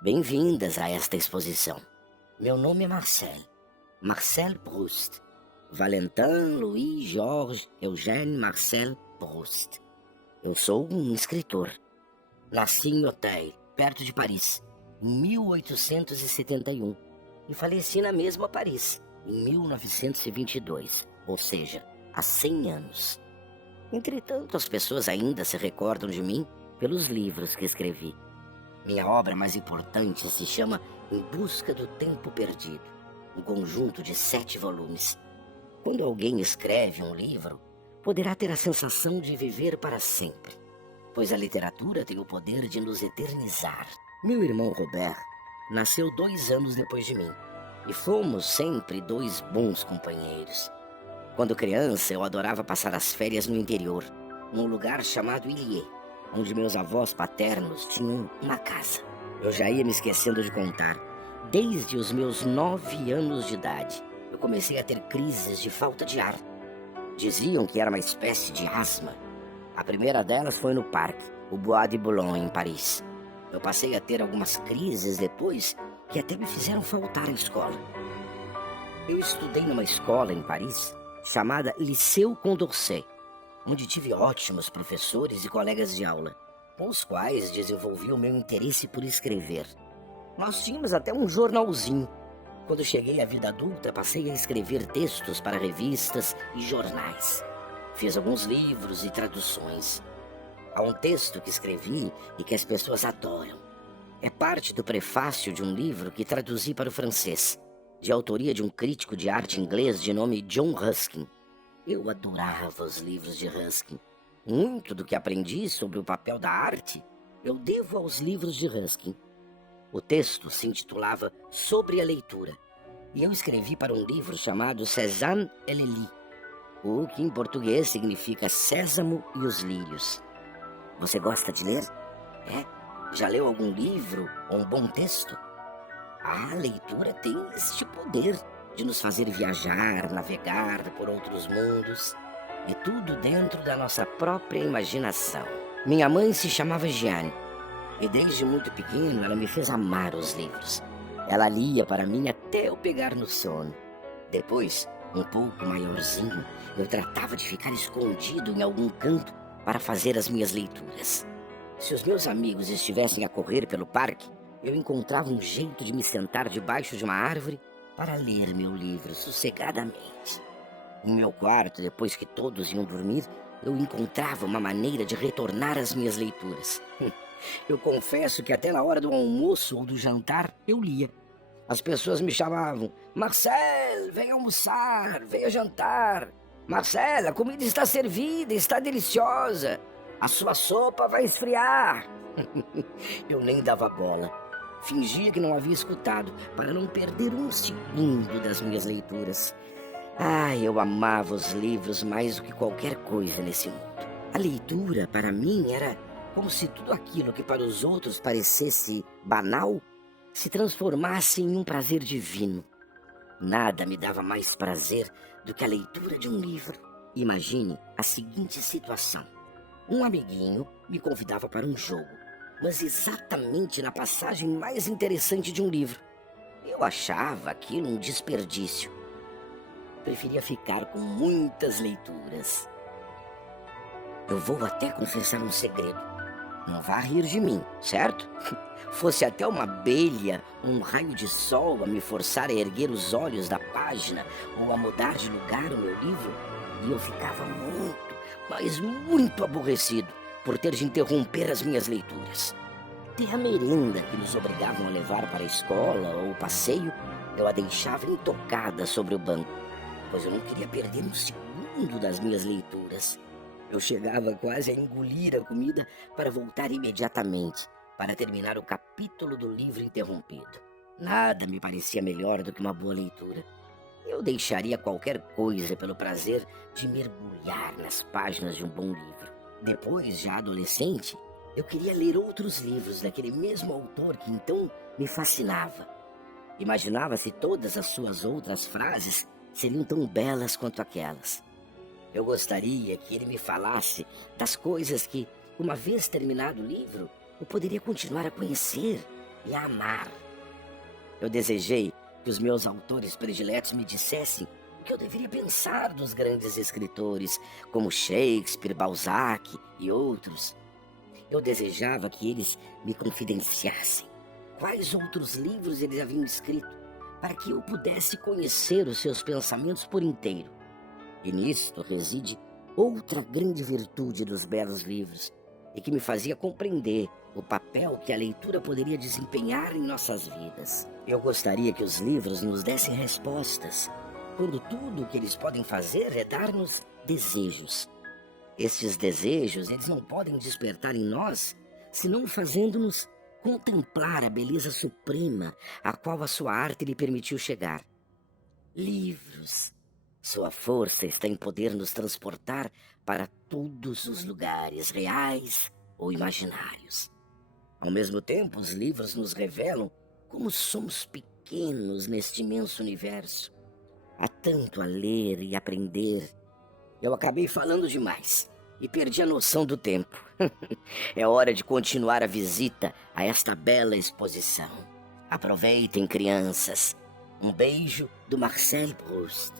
Bem-vindas a esta exposição. Meu nome é Marcel Proust. Valentin Louis Georges Eugène Marcel Proust. Eu sou um escritor. Nasci em Auteuil, perto de Paris, em 1871 e faleci na mesma Paris, em 1922, ou seja, há 100 anos. Entretanto, as pessoas ainda se recordam de mim pelos livros que escrevi. Minha obra mais importante se chama Em Busca do Tempo Perdido, um conjunto de 7 volumes. Quando alguém escreve um livro, poderá ter a sensação de viver para sempre, pois a literatura tem o poder de nos eternizar. Meu irmão Robert nasceu 2 anos depois de mim, e fomos sempre 2 bons companheiros. Quando criança, eu adorava passar as férias no interior, num lugar chamado Illiers, onde meus avós paternos tinham uma casa. Eu já ia me esquecendo de contar. Desde os meus 9 anos de idade, eu comecei a ter crises de falta de ar. Diziam que era uma espécie de asma. A primeira delas foi no parque, o Bois de Boulogne, em Paris. Eu passei a ter algumas crises depois que até me fizeram faltar à escola. Eu estudei numa escola em Paris chamada Lycée Condorcet, onde tive ótimos professores e colegas de aula, com os quais desenvolvi o meu interesse por escrever. Nós tínhamos até um jornalzinho. Quando cheguei à vida adulta, passei a escrever textos para revistas e jornais. Fiz alguns livros e traduções. Há um texto que escrevi e que as pessoas adoram. É parte do prefácio de um livro que traduzi para o francês, de autoria de um crítico de arte inglês de nome John Ruskin. Eu adorava os livros de Ruskin. Muito do que aprendi sobre o papel da arte eu devo aos livros de Ruskin. O texto se intitulava Sobre a Leitura, e eu escrevi para um livro chamado Cézanne et les Lys, o que em português significa Sésamo e os Lírios. Você gosta de ler? Já leu algum livro ou um bom texto? A leitura tem este poder de nos fazer viajar, navegar por outros mundos, e tudo dentro da nossa própria imaginação. Minha mãe se chamava Jeanne, e desde muito pequeno ela me fez amar os livros. Ela lia para mim até eu pegar no sono. Depois, um pouco maiorzinho, eu tratava de ficar escondido em algum canto para fazer as minhas leituras. Se os meus amigos estivessem a correr pelo parque, eu encontrava um jeito de me sentar debaixo de uma árvore para ler meu livro sossegadamente. No meu quarto, depois que todos iam dormir, eu encontrava uma maneira de retornar às minhas leituras. Eu confesso que até na hora do almoço ou do jantar eu lia. As pessoas me chamavam: Marcel, venha almoçar, venha jantar. Marcel, a comida está servida, está deliciosa. A sua sopa vai esfriar. Eu nem dava bola. Fingia que não havia escutado para não perder um segundo das minhas leituras. Eu amava os livros mais do que qualquer coisa nesse mundo. A leitura, para mim, era como se tudo aquilo que para os outros parecesse banal se transformasse em um prazer divino. Nada me dava mais prazer do que a leitura de um livro. Imagine a seguinte situação. Um amiguinho me convidava para um jogo, mas exatamente na passagem mais interessante de um livro. Eu achava aquilo um desperdício. Preferia ficar com muitas leituras. Eu vou até confessar um segredo. Não vá rir de mim, certo? Fosse até uma abelha, um raio de sol a me forçar a erguer os olhos da página ou a mudar de lugar o meu livro, e eu ficava muito, mas muito aborrecido por ter de interromper as minhas leituras. Até a merenda que nos obrigavam a levar para a escola ou o passeio, eu a deixava intocada sobre o banco, pois eu não queria perder um segundo das minhas leituras. Eu chegava quase a engolir a comida para voltar imediatamente, para terminar o capítulo do livro interrompido. Nada me parecia melhor do que uma boa leitura. Eu deixaria qualquer coisa pelo prazer de mergulhar nas páginas de um bom livro. Depois, já adolescente, eu queria ler outros livros daquele mesmo autor que então me fascinava. Imaginava se todas as suas outras frases seriam tão belas quanto aquelas. Eu gostaria que ele me falasse das coisas que, uma vez terminado o livro, eu poderia continuar a conhecer e amar. Eu desejei que os meus autores prediletos me dissessem o que eu deveria pensar dos grandes escritores, como Shakespeare, Balzac e outros. Eu desejava que eles me confidenciassem quais outros livros eles haviam escrito, para que eu pudesse conhecer os seus pensamentos por inteiro. E nisto reside outra grande virtude dos belos livros, e que me fazia compreender o papel que a leitura poderia desempenhar em nossas vidas. Eu gostaria que os livros nos dessem respostas, quando tudo o que eles podem fazer é dar-nos desejos. Estes desejos, eles não podem despertar em nós, senão fazendo-nos contemplar a beleza suprema a qual a sua arte lhe permitiu chegar. Livros. Sua força está em poder nos transportar para todos os lugares, reais ou imaginários. Ao mesmo tempo, os livros nos revelam como somos pequenos neste imenso universo. Há tanto a ler e aprender. Eu acabei falando demais e perdi a noção do tempo. É hora de continuar a visita a esta bela exposição. Aproveitem, crianças. Um beijo do Marcel Proust.